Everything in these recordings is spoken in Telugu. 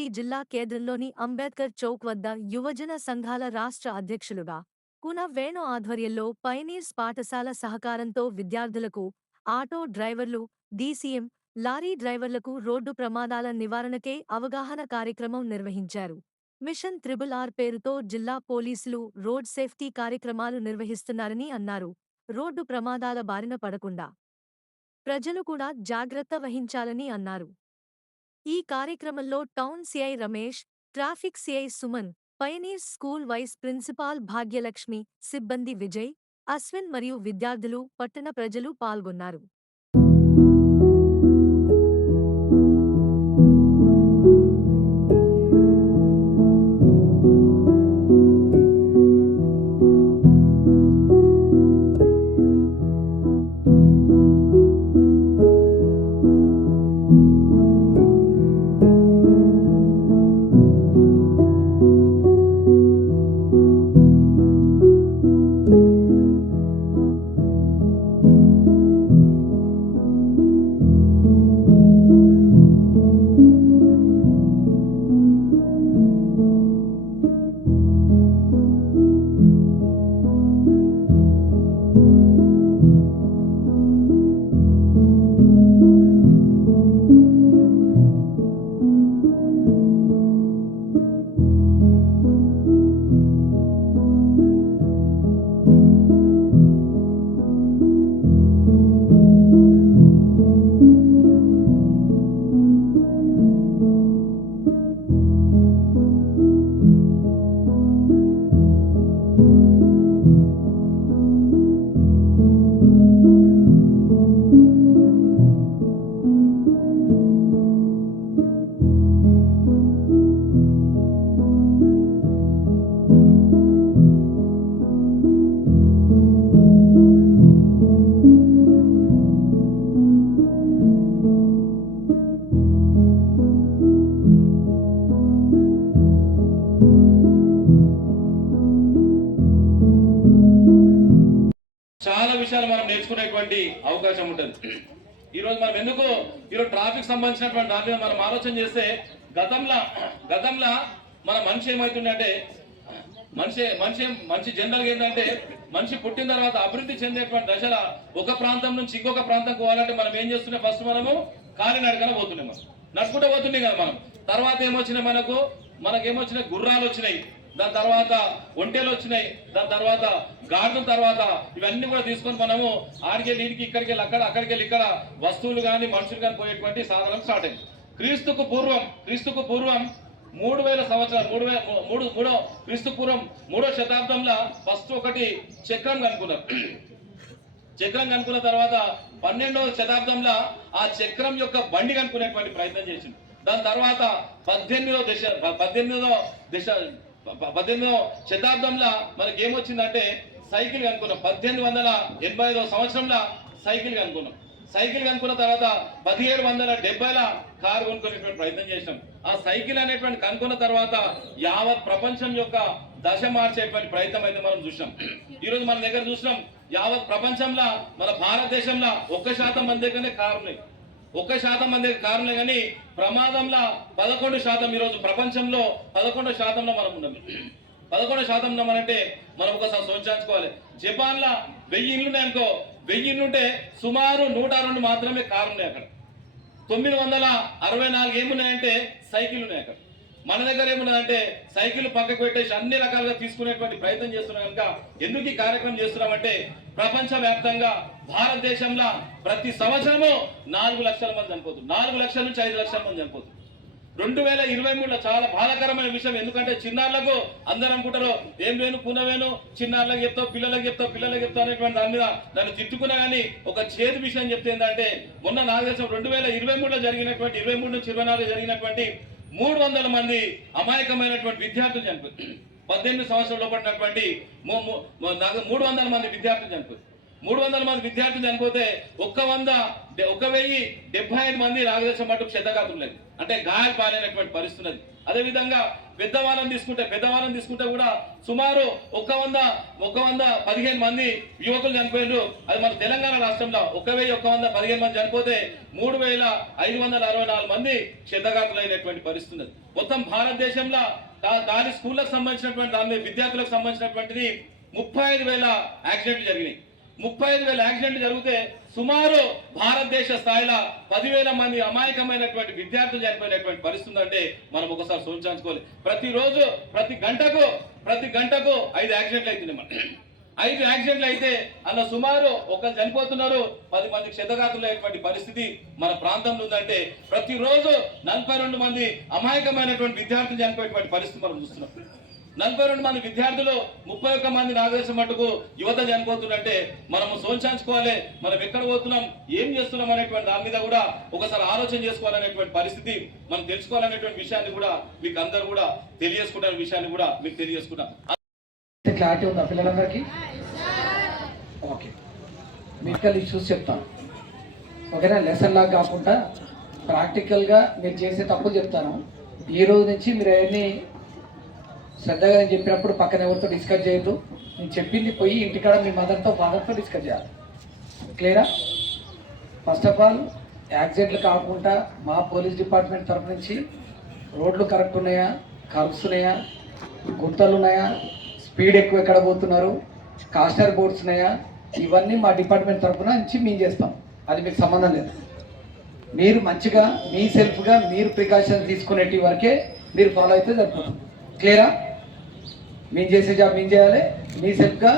రంగారెడ్డి జిల్లా కేంద్రంలోని అంబేద్కర్ చౌక్ వద్ద యువజన సంఘాల రాష్ట్ర అధ్యక్షులుగా కున వేణు ఆధ్వర్యంలో పైనీర్స్ పాఠశాల సహకారంతో విద్యార్థులకు ఆటో డ్రైవర్లు డీసీఎం లారీ డ్రైవర్లకు రోడ్డు ప్రమాదాల నివారణకే అవగాహన కార్యక్రమం నిర్వహించారు. మిషన్ త్రిబుల్ ఆర్ పేరుతో జిల్లా పోలీసులు రోడ్ సేఫ్టీ కార్యక్రమాలు నిర్వహిస్తున్నారని అన్నారు. రోడ్డు ప్రమాదాల బారిన పడకుండా ప్రజలు కూడా జాగ్రత్త వహించాలని అన్నారు. ఈ కార్యక్రమంలో town CI Ramesh traffic CI Suman pioneer school vice principal Bhagyalakshmi సిబ్బంది విజయ్ అశ్విన్ మరియు విద్యార్థులు పట్టణ ప్రజలు పాల్గొన్నారు. సంబంధించినటువంటి దాని మీద మనం ఆలోచన చేస్తే గతంలో గతంలో మన మనిషి ఏమవుతుందంటే మనిషి మనిషి మనిషి జనరల్గా ఏంటంటే మనిషి పుట్టిన తర్వాత అభివృద్ధి చెందేటువంటి దశల ఒక ప్రాంతం నుంచి ఇంకొక ప్రాంతం పోవాలంటే మనం ఏం చేస్తున్నాం ఫస్ట్ మనము కాలినడకన పోతున్నాం మనం. నడుచుకుంటూ పోతుండే కదా మనం. తర్వాత ఏమొచ్చినాయి మనకు? మనకేమొచ్చినాయి? గుర్రాలు వచ్చినాయి దాని తర్వాత ఒంటేలు వచ్చినాయి. దాని తర్వాత గార్డెన్ తర్వాత ఇవన్నీ కూడా తీసుకొని మనము ఆడికి వీడికి ఇక్కడికి వెళ్ళి అక్కడ అక్కడికి వెళ్ళి ఇక్కడ వస్తువులు కానీ మనుషులు కానీ పోయేటువంటి సాధనం స్టార్ట్ అయింది. క్రీస్తుకు పూర్వం క్రీస్తుకు పూర్వం మూడు వేల సంవత్సరాలు మూడు వేల మూడు మూడో క్రీస్తు పూర్వం మూడో శతాబ్దంలో ఫస్ట్ ఒకటి చక్రం కనుక్కున్నారు చక్రం కనుక్కున్న తర్వాత పన్నెండవ శతాబ్దంలో ఆ చక్రం యొక్క బండి కనుక్కునేటువంటి ప్రయత్నం చేసింది దాని తర్వాత పద్దెనిమిదో దశ పద్దెనిమిదో దశ పద్దెనిమిదవ శతాబ్దంలో మనకి ఏమొచ్చిందంటే సైకిల్ కనుక్కున్నాం. పద్దెనిమిది వందల ఎనభై ఐదవ సంవత్సరంలో సైకిల్ కనుక్కున్నాం. సైకిల్ కనుక్కున్న తర్వాత పదిహేడు వందల డెబ్బైల కారు కొనుక్కునేటువంటి ప్రయత్నం చేసినాం ఆ సైకిల్ అనేటువంటి కనుక్కున్న తర్వాత యావత్ ప్రపంచం యొక్క దశ మార్చేటువంటి ప్రయత్నం అయితే మనం చూసినాం ఈరోజు మన దగ్గర చూసినాం యావత్ ప్రపంచంలో మన భారతదేశంలో ఒక్క శాతం మంది దగ్గరనే కారు ఉన్నాయి ఒక్క శాతం మంది కారణం కానీ ప్రమాదంలో పదకొండు శాతం ఈరోజు ప్రపంచంలో పదకొండు శాతంలో మనం ఉన్నాం. పదకొండు శాతంలో అంటే మనం ఒకసారి సోచాల్చుకోవాలి జపాన్లో వెయ్యి ఇళ్ళు ఉన్నాయనుకో వెయ్యి ఇళ్ళు ఉంటే సుమారు నూట రెండు మాత్రమే కారు ఉన్నాయి అక్కడ. తొమ్మిది వందల అరవై నాలుగు ఏమున్నాయంటే సైకిల్ ఉన్నాయి అక్కడ. మన దగ్గర ఏమున్నదంటే సైకిల్ పక్కకు పెట్టేసి అన్ని రకాలుగా తీసుకునేటువంటి ప్రయత్నం చేస్తున్నాం కనుక ఎందుకు ఈ కార్యక్రమం చేస్తున్నామంటే ప్రపంచవ్యాప్తంగా భారతదేశంలో ప్రతి సంవత్సరము నాలుగు లక్షల మంది చనిపోతుంది. నాలుగు లక్షల నుంచి ఐదు లక్షల మంది చనిపోతుంది. రెండు వేల ఇరవై మూడులో చాలా బాధాకరమైన విషయం ఎందుకంటే చిన్నారులకు అందరూ అనుకుంటారు ఏం లేను పునవేను చిన్నారులకు చెప్తావు పిల్లలకు చెప్తావు పిల్లలకు చెప్తావు అనేటువంటి దాని మీద నన్ను తిట్టుకున్నా కానీ ఒక చేదు విషయం చెప్తే ఏంటంటే మొన్న నాకు తెలిసిన రెండు వేల ఇరవై మూడులో జరిగినటువంటి ఇరవై మూడు నుంచి ఇరవై నాలుగు జరిగినటువంటి మూడు వందల మంది అమాయకమైనటువంటి విద్యార్థులు చనిపోయారు. పద్దెనిమిది సంవత్సరాలు లోపడినటువంటి మూడు వందల మంది విద్యార్థులు చనిపోయారు. మూడు వందల మంది విద్యార్థులు చనిపోతే ఒక్క వంద ఒక వెయ్యి డెబ్బై ఐదు మంది రాగదేశం మటుకు క్షతగాతులు లేదు అంటే గాయాలు పాలైనటువంటి పరిస్థితి ఉన్నది. అదేవిధంగా పెద్దవాళ్ళని తీసుకుంటే పెద్దవాళ్ళని తీసుకుంటే కూడా సుమారు ఒక వంద ఒక వంద పదిహేను మంది యువకులు చనిపోయారు అది మన తెలంగాణ రాష్ట్రంలో ఒక వెయ్యి ఒక వంద పదిహేను మంది చనిపోతే మూడు వేల ఐదు వందల అరవై నాలుగు మంది క్షతగాతులైనటువంటి పరిస్థితి ఉన్నది. మొత్తం భారతదేశంలో దాని స్కూళ్ళకు సంబంధించినటువంటి దాని విద్యార్థులకు సంబంధించినటువంటిది ముప్పై ఐదు వేల యాక్సిడెంట్లు జరిగినాయి. ముప్పై ఐదు వేల యాక్సిడెంట్లు జరిగితే సుమారు భారతదేశ స్థాయిలో పదివేల మంది అమాయకమైనటువంటి విద్యార్థులు చనిపోయినటువంటి పరిస్థితి అంటే మనం ఒకసారి సూచించుకోవాలి. ప్రతిరోజు ప్రతి గంటకు ప్రతి గంటకు ఐదు యాక్సిడెంట్లు అవుతున్నాయి మన ఐదు యాక్సిడెంట్లు అయితే అన్న సుమారు ఒకరు చనిపోతున్నారు పది మంది క్షతగాతులైనటువంటి పరిస్థితి మన ప్రాంతంలో ఉందంటే ప్రతిరోజు నలభై రెండు మంది అమాయకమైనటువంటి విద్యార్థులు చనిపోయేటువంటి పరిస్థితి మనం చూస్తున్నాం. నలభై రెండు మంది విద్యార్థులు ముప్పై ఒక్క మంది నాగేశం మటుకు యువత చనిపోతుందంటే మనము సోంచాంచుకోవాలి మనం ఎక్కడ పోతున్నాం ఏం చేస్తున్నాం అనేటువంటి దాని మీద కూడా ఒకసారి ఆలోచన చేసుకోవాలనేటువంటి పరిస్థితి మనం తెలుసుకోవాలనేటువంటి విషయాన్ని కూడా మీకు అందరు కూడా తెలియజేసుకుంటారు విషయాన్ని కూడా మీకు తెలియజేసుకుంటాం. క్లారిటీ ఉందా పిల్లలందరికీ? ఓకే మెడికల్ ఇష్యూస్ చెప్తాను. ఓకేనా లెసన్ లాగా కాకుండా ప్రాక్టికల్గా మీరు చేసే తప్పులు చెప్తాను. ఈ రోజు నుంచి మీరు అవన్నీ శ్రద్ధగా నేను చెప్పినప్పుడు పక్కన ఎవరితో డిస్కస్ చేయొద్దు. నేను చెప్పింది పోయి ఇంటికాడ మీ మదర్తో ఫాదర్తో డిస్కస్ చేయాలి. క్లియరా ఫస్ట్ ఆఫ్ ఆల్ యాక్సిడెంట్లు కాకుండా మా పోలీస్ డిపార్ట్మెంట్ తరఫు నుంచి రోడ్లు కరెక్ట్ ఉన్నాయా? కర్వ్స్ ఉన్నాయా? గుంతలు ఉన్నాయా? స్పీడ్ ఎక్కువ ఎక్కడ పోతున్నారు? కాస్టర్ బోర్డ్స్ ఉన్నాయా? ఇవన్నీ మా డిపార్ట్మెంట్ తరఫున నుంచి మేము చేస్తాం. అది మీకు సంబంధం లేదు. మీరు మంచిగా మీ సెల్ఫ్గా మీరు ప్రికాషన్ తీసుకునేటి వరకే మీరు ఫాలో అయితే సరిపోతుంది. క్లియరా? మేము చేసే జాబ్ మేము చేయాలి. మీ సెల్ఫ్గా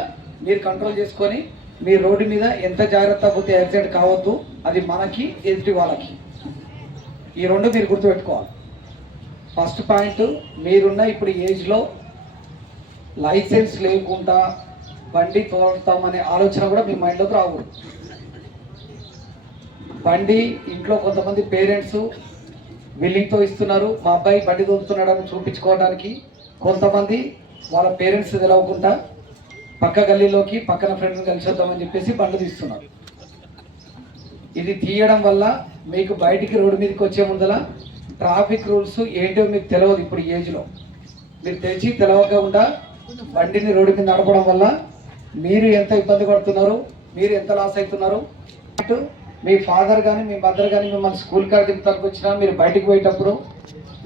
మీరు కంట్రోల్ చేసుకొని మీ రోడ్డు మీద ఎంత జాగ్రత్త పోతే యాక్సిడెంట్ కావద్దు అది మనకి ఎదుటి వాళ్ళకి. ఈ రెండు మీరు గుర్తుపెట్టుకోవాలి. ఫస్ట్ పాయింట్ మీరున్న ఇప్పుడు ఏజ్లో లైసెన్స్ లేకుండా బండి తోలుతామనే ఆలోచన కూడా మీ మైండ్లోకి రాకూడదు. బండి ఇంట్లో కొంతమంది పేరెంట్స్ బిల్లింగ్తో ఇస్తున్నారు. మా అబ్బాయి బండి తోలుతున్నాడని చూపించుకోవడానికి కొంతమంది వాళ్ళ పేరెంట్స్ తెలవకుండా పక్క గల్లీలోకి పక్కన ఫ్రెండ్స్ కలిసి వద్దామని చెప్పేసి బండి తీస్తున్నారు. ఇది తీయడం వల్ల మీకు బయటికి రోడ్డు మీదకి వచ్చే ముందల ట్రాఫిక్ రూల్స్ ఏంటో మీకు తెలియదు ఇప్పుడు ఏజ్లో. మీరు తెలిసి తెలవకుండా బండిని రోడ్డు మీద నడపడం వల్ల మీరు ఎంత ఇబ్బంది పడుతున్నారు మీరు ఎంత లాస్ అవుతున్నారు ఇటు మీ ఫాదర్ కానీ మీ మదర్ కానీ మిమ్మల్ని స్కూల్ కాడ దింపడానికి వచ్చినా మీరు బయటకు పోయేటప్పుడు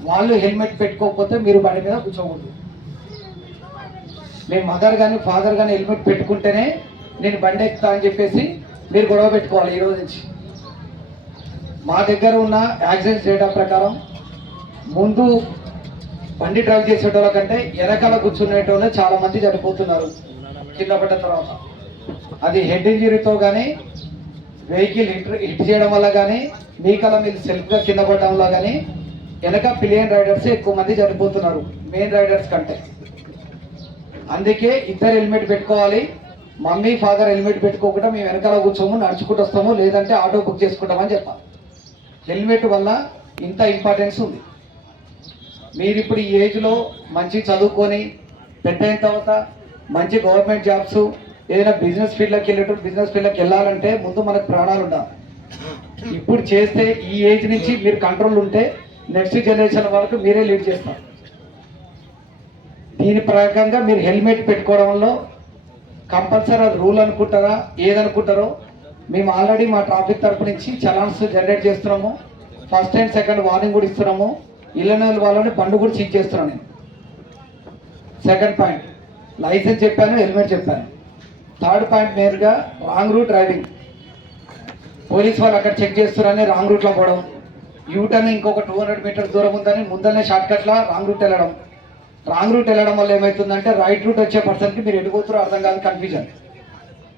వాళ్ళు హెల్మెట్ పెట్టుకోకపోతే మీరు బండి మీద కూర్చోకూడదు. మీ మదర్ కానీ ఫాదర్ కానీ హెల్మెట్ పెట్టుకుంటేనే నేను బండి ఎక్కుతా అని చెప్పేసి మీరు గొడవ పెట్టుకోవాలి ఈ రోజు నుంచి. మా దగ్గర ఉన్న యాక్సిడెంట్ డేటా ప్రకారం ముందు బండి డ్రైవ్ చేసేటోళ్ళ కంటే వెనకాల కూర్చునేటోళ్ళే చాలా మంది చనిపోతున్నారు. కింద పడ్డ తర్వాత. అది హెడ్ ఇంజరీతో కానీ వెహికల్ హిట్ హిట్ చేయడం వల్ల కానీ మీకల మీరు సెల్ఫ్గా కింద పడడం వల్ల కానీ వెనక పిలియన్ రైడర్స్ ఎక్కువ మంది చనిపోతున్నారు మెయిన్ రైడర్స్ కంటే. అందుకే ఇద్దరు హెల్మెట్ పెట్టుకోవాలి. మమ్మీ ఫాదర్ హెల్మెట్ పెట్టుకోకుండా మేము వెనకాల కూర్చోము నడుచుకుంటూ వస్తాము లేదంటే ఆటో బుక్ చేసుకుంటామని చెప్పాలి. హెల్మెట్ వల్ల ఇంత ఇంపార్టెన్స్ ఉంది. మీరు ఇప్పుడు ఈ ఏజ్లో మంచి చదువుకొని పెద్ద అయిన తర్వాత మంచి గవర్నమెంట్ జాబ్స్ ఏదైనా బిజినెస్ ఫీల్డ్లోకి వెళ్ళేటప్పుడు బిజినెస్ ఫీల్డ్లోకి వెళ్ళాలంటే ముందు మనకు ప్రాణాలు ఉండాలి. ఇప్పుడు చేస్తే ఈ ఏజ్ నుంచి మీరు కంట్రోల్ ఉంటే నెక్స్ట్ జనరేషన్ వరకు మీరే లీడ్ చేస్తారు. దీని ప్రకారంగా మీరు హెల్మెట్ పెట్టుకోవడంలో కంపల్సరీ అది రూల్ అనుకుంటారా? ఏదనుకుంటారో? మేము ఆల్రెడీ మా ట్రాఫిక్ తరపు నుంచి చలాన్స్ జనరేట్ చేస్తున్నాము. ఫస్ట్ అండ్ సెకండ్ వార్నింగ్ కూడా ఇస్తున్నాము. ఇళ్ళనోళ్ళు వాళ్ళని పండుగ కూడా చీట్ చేస్తున్నాను నేను. సెకండ్ పాయింట్ లైసెన్స్ చెప్పాను హెల్మెట్ చెప్పాను. థర్డ్ పాయింట్ నేరుగా రాంగ్ రూట్ డ్రైవింగ్ పోలీస్ వాళ్ళు అక్కడ చెక్ చేస్తున్నారని రాంగ్ రూట్లో పోవడం. యూటర్న్ ఇంకొక టూ హండ్రెడ్ మీటర్స్ దూరం ఉందని ముందరనే షార్ట్కట్లో రాంగ్ రూట్ వెళ్ళడం. రాంగ్ రూట్ వెళ్ళడం వల్ల ఏమవుతుందంటే రైట్ రూట్ వచ్చే పర్సన్కి మీరు ఎటు అర్థం కాదు కన్ఫ్యూజన్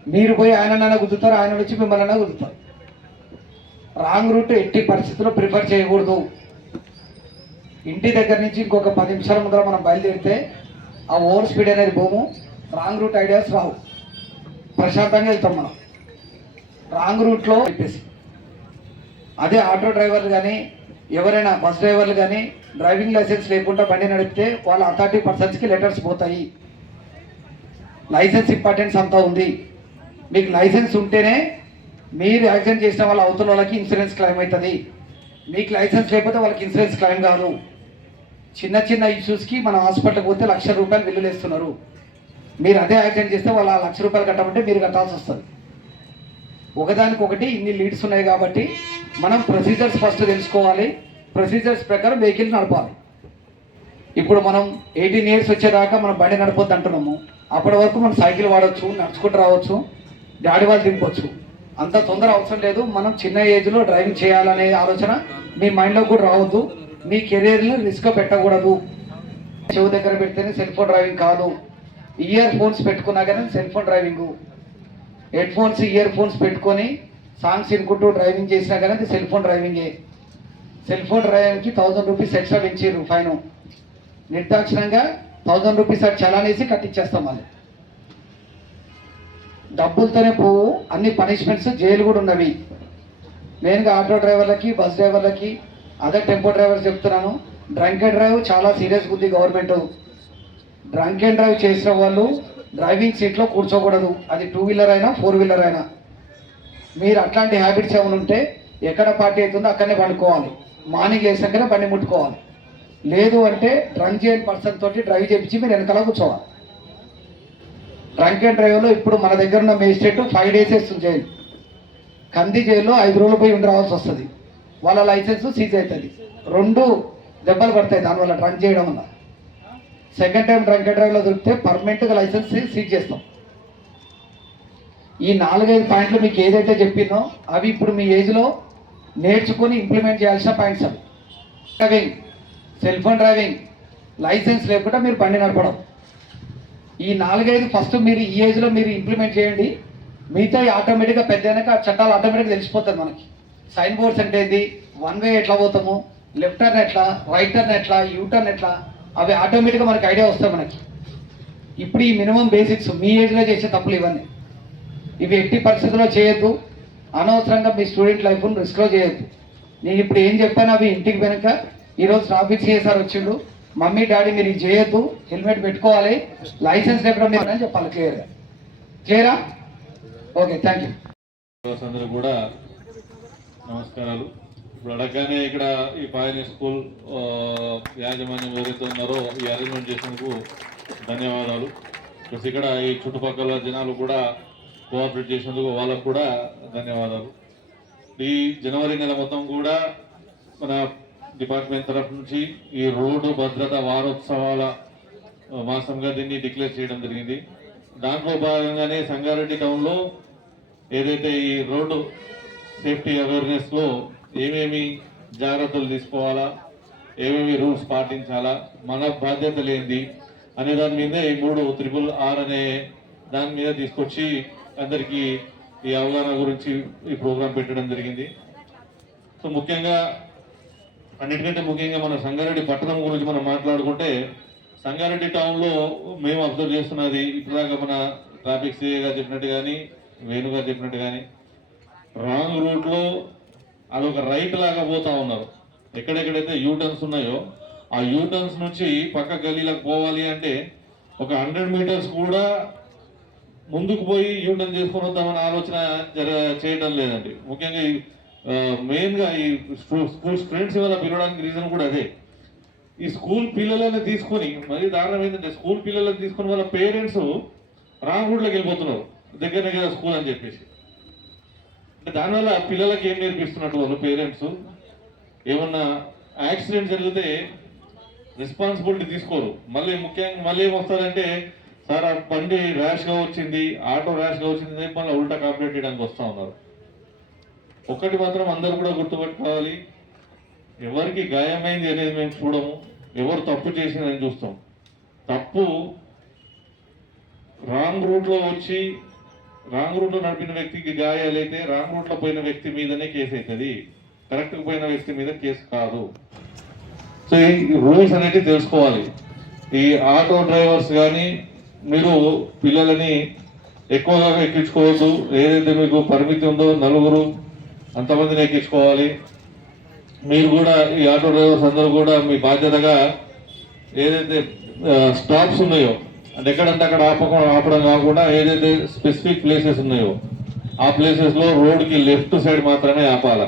మీరు పోయి ఆయన గుద్దుతారు ఆయన వచ్చి మిమ్మల్ని గుద్దుతారు. రాంగ్ రూట్ ఎట్టి పరిస్థితుల్లో ప్రిఫర్ చేయకూడదు. ఇంటి దగ్గర నుంచి ఇంకొక పది నిమిషాల ముందర మనం బయలుదేరితే ఆ ఓవర్ స్పీడ్ అనేది పోము. రాంగ్ రూట్ ఐడియాస్ రావు. ప్రశాంతంగా వెళ్తాం మనం. రాంగ్ రూట్లో చెప్పేసి. అదే ఆటో డ్రైవర్లు కానీ ఎవరైనా బస్ డ్రైవర్లు కానీ డ్రైవింగ్ లైసెన్స్ లేకుండా బండి నడిపితే వాళ్ళ అథారిటీ పర్సన్స్కి లెటర్స్ పోతాయి. లైసెన్స్ ఇంపార్టెన్స్ అంతా ఉంది. మీకు లైసెన్స్ ఉంటేనే మీరు యాక్సిడెంట్ చేసిన వాళ్ళ అవతల వాళ్ళకి ఇన్సూరెన్స్ క్లెయిమ్ అవుతుంది. మీకు లైసెన్స్ లేకపోతే వాళ్ళకి ఇన్సూరెన్స్ క్లెయిమ్ కాదు. చిన్న చిన్న ఇష్యూస్కి మనం హాస్పిటల్కి పోతే లక్ష రూపాయలు బిల్లులేస్తున్నారు మీరు అదే యాక్సిడెంట్ చేస్తే వాళ్ళు ఆ లక్ష రూపాయలు కట్టమంటే మీరు కట్టాల్సి వస్తుంది. ఒకదానికొకటి ఇన్ని లీడ్స్ ఉన్నాయి కాబట్టి మనం ప్రొసీజర్స్ ఫస్ట్ తెలుసుకోవాలి. ప్రొసీజర్స్ ప్రకారం వెహికల్ నడపాలి. ఇప్పుడు మనం ఎయిటీన్ ఇయర్స్ వచ్చేదాకా మనం బండి నడపొద్దు అంటున్నాము. అప్పటి వరకు మనం సైకిల్ వాడచ్చు నడుచుకుంటూ రావచ్చు డాడీ వాళ్ళు దింపొచ్చు. అంత తొందర అవసరం లేదు. మనం చిన్న ఏజ్లో డ్రైవింగ్ చేయాలనే ఆలోచన మీ మైండ్లో కూడా రావద్దు. మీ కెరీర్ని రిస్క్ పెట్టకూడదు. చెవు దగ్గర పెడితేనే సెల్ ఫోన్ డ్రైవింగ్ కాదు. ఇయర్ ఫోన్స్ పెట్టుకున్నా కానీ cell phone driving head phones ear phones పెట్టుకొని సాంగ్స్ వినుకుంటూ డ్రైవింగ్ చేసినా కానీ అది సెల్ ఫోన్ డ్రైవింగే సెల్ ఫోన్ డ్రైవింగ్కి థౌజండ్ రూపీస్ ఎక్స్ట్రా పెంచారు ఫైన్ నిర్దాక్షిణంగా థౌజండ్ రూపీస్ అది చలానేసి కట్టించేస్తాం మళ్ళీ. డబ్బులతోనే పోవు అన్ని పనిష్మెంట్స్ జైలు కూడా ఉన్నవి. మెయిన్గా ఆటో డ్రైవర్లకి బస్ డ్రైవర్లకి అదే టెంపో డ్రైవర్ చెప్తున్నాను. డ్రంక్ అండ్ డ్రైవ్ చాలా సీరియస్ ఉంది గవర్నమెంట్. డ్రంక్ అండ్ డ్రైవ్ చేసిన వాళ్ళు డ్రైవింగ్ సీట్లో కూర్చోకూడదు. అది టూ వీలర్ అయినా ఫోర్ వీలర్ అయినా. మీరు అట్లాంటి హ్యాబిట్స్ ఏమైనా ఉంటే ఎక్కడ పార్టీ అవుతుందో అక్కడనే పండుకోవాలి. మార్నింగ్ వేసాకనే బండి ముట్టుకోవాలి. లేదు అంటే డ్రంక్ చేయని పర్సన్ తోటి డ్రైవ్ చేయించి మీరు వెనకాల కూర్చోవాలి. డ్రంక్ అండ్ డ్రైవ్లో ఇప్పుడు మన దగ్గర ఉన్న మేజిస్ట్రేట్ ఫైవ్ డేస్ వేస్తుంది జైలు. కంది జైల్లో ఐదు రోజులు పోయి ఉండి రావాల్సి వస్తుంది. వాళ్ళ లైసెన్స్ సీజ్ అవుతుంది. రెండు దెబ్బలు పడతాయి దానివల్ల డ్రంక్ చేయడం వల్ల. సెకండ్ టైం డ్రంక్ డ్రైవ్లో దొరికితే పర్మనెంట్గా లైసెన్స్ సీజ్ చేస్తాం. ఈ నాలుగైదు పాయింట్లు మీకు ఏదైతే చెప్పిందో అవి ఇప్పుడు మీ ఏజ్లో నేర్చుకొని ఇంప్లిమెంట్ చేయాల్సిన పాయింట్స్ అవి. Driving cell phone driving licence లేకుండా మీరు బండి నడపడం. ఈ నాలుగైదు ఫస్ట్ మీరు ఈ ఏజ్లో మీరు ఇంప్లిమెంట్ చేయండి. మిగతా ఆటోమేటిక్గా పెద్ద అయినాక ఆ చట్టాలు ఆటోమేటిక్గా తెలిసిపోతుంది మనకి. సైన్ బోర్డ్స్ అంటే ఏంది? వన్ వే ఎట్లా పోతాము? లెఫ్ట్ టర్న్ ఎట్లా? రైట్ టర్న్ ఎట్లా? యూ టర్న్ ఎట్లా? అవి ఆటోమేటిక్గా మనకి ఐడియా వస్తాయి మనకి. ఇప్పుడు ఈ మినిమం బేసిక్స్ మీ ఏజ్లో చేసే తప్పులు ఇవన్నీ. ఇవి ఎట్టి పరిస్థితుల్లో చేయొద్దు. అనవసరంగా మీ స్టూడెంట్ లైఫ్ను రిస్క్లో చేయొద్దు. నేను ఇప్పుడు ఏం చెప్పాను? అవి ఇంటికి వెనక. ఈరోజు ట్రాఫిక్ సిఎస్ఆర్ వచ్చిండు. మమ్మీ డాడీ మీరు ఇది చేయొద్దు. హెల్మెట్ పెట్టుకోవాలి. లైసెన్స్ ఎక్కడ మీరు అని చెప్పాలి క్లియర్గా. క్లియరా? ఓకే థ్యాంక్ యూ కూడా నమస్కారాలు. ఇప్పుడు అడగగానే ఇక్కడ ఈ పాయని స్కూల్ యాజమాన్యం ఎవరైతే ఉన్నారో ఈ అరేంజ్మెంట్ చేసినందుకు ధన్యవాదాలు. ప్లస్ ఇక్కడ ఈ చుట్టుపక్కల జనాలు కూడా కోఆపరేట్ చేసినందుకు వాళ్ళకు కూడా ధన్యవాదాలు. ఈ జనవరి నెల మొత్తం కూడా మన డిపార్ట్మెంట్ తరఫు నుంచి ఈ రోడ్డు భద్రత వారోత్సవాల మాసంగా దీన్ని డిక్లేర్ చేయడం జరిగింది. దాంట్లో భాగంగానే సంగారెడ్డి టౌన్లో ఏదైతే ఈ రోడ్డు సేఫ్టీ అవేర్నెస్లో ఏమేమి జాగ్రత్తలు తీసుకోవాలా? ఏమేమి రూల్స్ పాటించాలా? మన బాధ్యతలు ఏంది అనే దాని మీదే ఈ మూడు త్రిపుల్ ఆర్ అనే దాని మీద తీసుకొచ్చి అందరికీ ఈ అవగాహన గురించి ఈ ప్రోగ్రాం పెట్టడం జరిగింది. సో ముఖ్యంగా అన్నిటికంటే ముఖ్యంగా మన సంగారెడ్డి పట్టణం గురించి మనం మాట్లాడుకుంటే సంగారెడ్డి టౌన్లో మేము అబ్జర్వ్ చేస్తున్నది ఇప్పటిదాకా మన ట్రాఫిక్ సీఏగా చెప్పినట్టు కానీ వేణుగా చెప్పినట్టు కానీ రాంగ్ రూట్లో అదొక రైట్ లాగా పోతా ఉన్నారు. ఎక్కడెక్కడైతే యూటర్న్స్ ఉన్నాయో ఆ యూటర్న్స్ నుంచి పక్క గలీలకు పోవాలి అంటే ఒక హండ్రెడ్ మీటర్స్ కూడా ముందుకు పోయి యూటర్న్ చేసుకొని వద్దామని ఆలోచన జర చేయడం లేదండి. ముఖ్యంగా ఈ, మెయిన్గా ఈ స్కూల్ స్టూడెంట్స్ వల్ల పిలవడానికి రీజన్ కూడా అదే. ఈ స్కూల్ పిల్లలను తీసుకొని మరి దారుణం ఏంటంటే స్కూల్ పిల్లలను తీసుకొని వాళ్ళ పేరెంట్స్ రాంగ్ రూట్లోకి వెళ్ళిపోతున్నారు. దగ్గర దగ్గర స్కూల్ అని చెప్పేసి. దానివల్ల పిల్లలకి ఏం నేర్పిస్తున్నట్టు వాళ్ళు పేరెంట్స్? ఏమన్నా యాక్సిడెంట్ జరిగితే రెస్పాన్సిబిలిటీ తీసుకోరు. మళ్ళీ ముఖ్యంగా మళ్ళీ ఏమొస్తారంటే సార్ ఆ బండి ర్యాష్గా వచ్చింది ఆటో ర్యాష్గా వచ్చింది మళ్ళీ ఉల్టా కంప్లైంట్ చేయడానికి వస్తూ ఉన్నారు. ఒకటి మాత్రం అందరూ కూడా గుర్తుపెట్టుకోవాలి. ఎవరికి గాయమైంది అనేది మేము చూడము. ఎవరు తప్పు చేసిందని చూస్తాం. తప్పు రాంగ్ రూట్లో వచ్చి రాంగ్ రూట్లో నడిపిన వ్యక్తికి గాయాలైతే రాంగ్ రూట్లో పోయిన వ్యక్తి మీదనే కేసు అవుతుంది కరెక్ట్గా పోయిన వ్యక్తి మీద కేసు కాదు. సో ఈ రూల్స్ అనేవి తెలుసుకోవాలి. ఈ ఆటో డ్రైవర్స్ కానీ మీరు పిల్లలని ఎక్కువగా ఎక్కించుకోవద్దు. ఏదైతే మీకు పరిమితి ఉందో నలుగురు అంతమందిని ఎక్కించుకోవాలి. మీరు కూడా ఈ ఆటో డ్రైవర్స్ అందరూ కూడా మీ బాధ్యతగా ఏదైతే స్టాప్స్ ఉన్నాయో అంటే ఎక్కడంటే అక్కడ ఆపక ఆపడం కాకుండా ఏదైతే స్పెసిఫిక్ ప్లేసెస్ ఉన్నాయో ఆ ప్లేసెస్లో రోడ్కి లెఫ్ట్ సైడ్ మాత్రమే ఆపాల.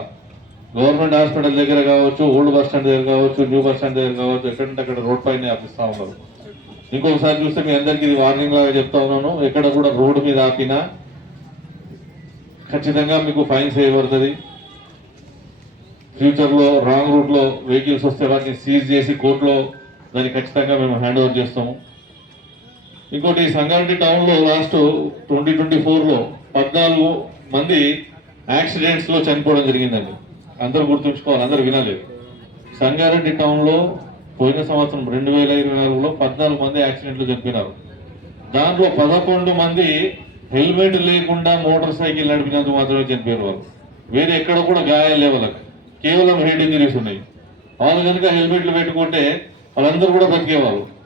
గవర్నమెంట్ హాస్పిటల్ దగ్గర కావచ్చు ఓల్డ్ బస్ స్టాండ్ దగ్గర కావచ్చు న్యూ బస్ స్టాండ్ దగ్గర కావచ్చు ఎక్కడంటే అక్కడ రోడ్ పైన ఆపిస్తూ ఉన్నారు. ఇంకొకసారి చూస్తే మీ అందరికీ ఇది వార్నింగ్ లాగా చెప్తా ఉన్నాను. ఎక్కడ కూడా రోడ్డు మీద ఆపినా ఖచ్చితంగా మీకు ఫైన్ చేయబడుతుంది. ఫ్యూచర్లో రాంగ్ రూట్లో వెహికల్స్ వస్తే వాటిని సీజ్ చేసి కోర్టులో దాన్ని ఖచ్చితంగా మేము హ్యాండ్ ఓవర్ చేస్తాము. ఇంకోటి సంగారెడ్డి టౌన్లో లాస్ట్ ట్వంటీ ట్వంటీ ఫోర్లో పద్నాలుగు మంది యాక్సిడెంట్స్లో చనిపోవడం జరిగిందండి. అందరూ గుర్తుంచుకోవాలి అందరూ వినాలి. సంగారెడ్డి టౌన్లో పోయిన సంవత్సరం రెండు వేల ఇరవై నాలుగులో పద్నాలుగు మంది యాక్సిడెంట్లు చనిపోయినారు దాంట్లో పదకొండు మంది హెల్మెట్ లేకుండా మోటార్ సైకిల్ నడిపినందుకు మాత్రమే చనిపోయారు వాళ్ళు. వేరే ఎక్కడ కూడా గాయాలు లేవు వాళ్ళకి. కేవలం హెడ్ ఇంజరీస్ ఉన్నాయి. వాళ్ళు కనుక హెల్మెట్లు పెట్టుకుంటే వాళ్ళందరూ కూడా బతికేవాళ్ళు.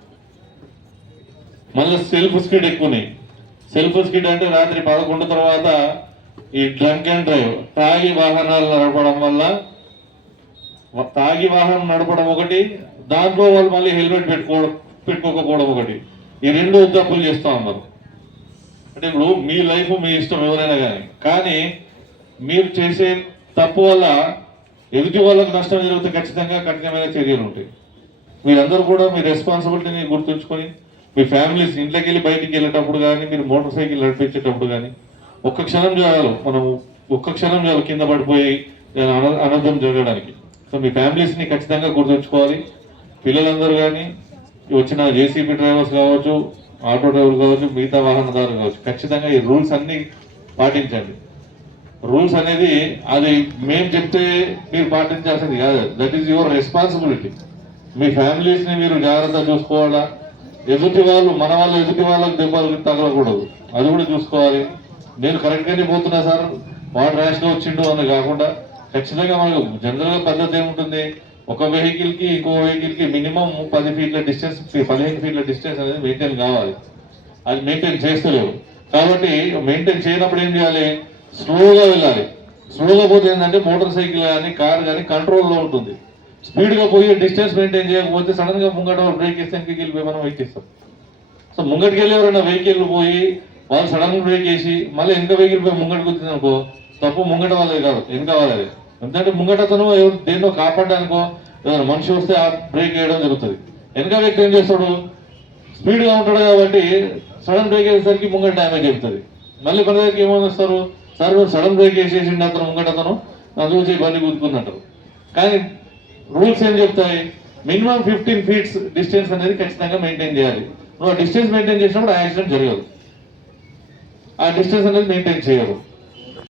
మళ్ళీ సెల్ఫ్ స్కిడ్ ఎక్కువనే. సెల్ఫ్ స్కిడ్ అంటే రాత్రి పదకొండు తర్వాత ఈ డ్రంక్ అండ్ డ్రైవ్ తాగి వాహనాలు నడపడం వల్ల తాగి వాహనం నడపడం ఒకటి దాంట్లో వాళ్ళు మళ్ళీ హెల్మెట్ పెట్టుకోవడం పెట్టుకోకపోవడం ఒకటి. ఈ రెండు తప్పులు చేస్తాం ఉన్నారు. అంటే ఇప్పుడు మీ లైఫ్ మీ ఇష్టం ఎవరైనా కానీ. కానీ మీరు చేసే తప్పు వల్ల ఎదుటి వాళ్ళకి నష్టం జరిగితే ఖచ్చితంగా కఠినమైన చర్యలు ఉంటాయి. మీరందరూ కూడా మీ రెస్పాన్సిబిలిటీని గుర్తుంచుకొని మీ ఫ్యామిలీస్ ఇంట్లోకి వెళ్ళి బయటికి వెళ్ళేటప్పుడు కానీ మీరు మోటార్ సైకిల్ నడిపించేటప్పుడు కానీ ఒక్క క్షణం చాలు మనం ఒక్క క్షణం చాలు కింద పడిపోయి అన- అనర్థం జరగడానికి. సో మీ ఫ్యామిలీస్ని ఖచ్చితంగా గుర్తుంచుకోవాలి. పిల్లలందరూ కానీ వచ్చిన జేసీబీ డ్రైవర్స్ కావచ్చు ఆటో డ్రైవర్ కావచ్చు మిగతా వాహనదారులు కావచ్చు ఖచ్చితంగా ఈ రూల్స్ అన్నీ పాటించండి. రూల్స్ అనేది అది మేము చెప్తే మీరు పాటించాల్సింది కాదు. దట్ ఈస్ యువర్ రెస్పాన్సిబిలిటీ మీ ఫ్యామిలీస్ని మీరు జాగ్రత్త చూసుకోవాలా? ఎదుటి వాళ్ళు మన వాళ్ళు ఎదుటి వాళ్ళకి దెబ్బలు తగలకూడదు. అది కూడా చూసుకోవాలి. నేను కరెక్ట్గానే పోతున్నా సార్. వాడు ర్యాష్గా వచ్చిండు అని కాకుండా ఖచ్చితంగా మనకు జనరల్గా పద్ధతి ఏముంటుంది? ఒక వెహికల్కి ఇంకో వెహికల్కి మినిమం పది ఫీట్ల డిస్టెన్స్ పదిహేను ఫీట్ల డిస్టెన్స్ అనేది మెయింటైన్ కావాలి. అది మెయింటైన్ చేస్తలేవు. కాబట్టి మెయింటైన్ చేయనప్పుడు ఏం చేయాలి? స్లోగా వెళ్ళాలి. స్లోగా పోతే ఏంటంటే మోటార్ సైకిల్ కానీ కార్ కానీ కంట్రోల్లో ఉంటుంది. స్పీడ్గా పోయి డిస్టెన్స్ మెయింటైన్ చేయకపోతే సడన్గా ముంగట బ్రేక్ వేస్తే ఇంటికి వెళ్ళిపోయి మనం ఎక్కిస్తాం. సో ముంగటికి వెళ్ళి ఎవరైనా వెహికల్ పోయి వాళ్ళు సడన్గా బ్రేక్ చేసి మళ్ళీ వెనక వెహికల్ పోయి ముంగటికి వచ్చింది అనుకో తప్పు ముంగట వాళ్ళది కాదు వెనక వాళ్ళది. ఎందుకంటే ముంగటతను ఎవరు దేన్నో కాపాడడానికో ఏదైనా మనిషి వస్తే ఆ బ్రేక్ వేయడం జరుగుతుంది. వెనక వ్యక్తి ఏం చేస్తాడు? స్పీడ్గా ఉంటాడు కాబట్టి సడన్ బ్రేక్ వేసేసరికి ముంగట డ్యామేజ్ అవుతుంది మళ్ళీ మన దగ్గరికి ఏమని వస్తారు? సార్ సడన్ బ్రేక్ వేసేసిండి అతను ముంగట అతను నా చూసి బండి గుద్దుకున్నట్టు కానీ రూల్స్ ఏం చెప్తాయి? మినిమం ఫిఫ్టీన్ ఫీట్స్ డిస్టెన్స్ అనేది ఖచ్చితంగా మెయింటైన్ చేయాలి. నువ్వు ఆ డిస్టెన్స్ మెయింటైన్ చేసినప్పుడు యాక్సిడెంట్ జరగదు. ఆ డిస్టెన్స్ అనేది మెయింటైన్ చేయరు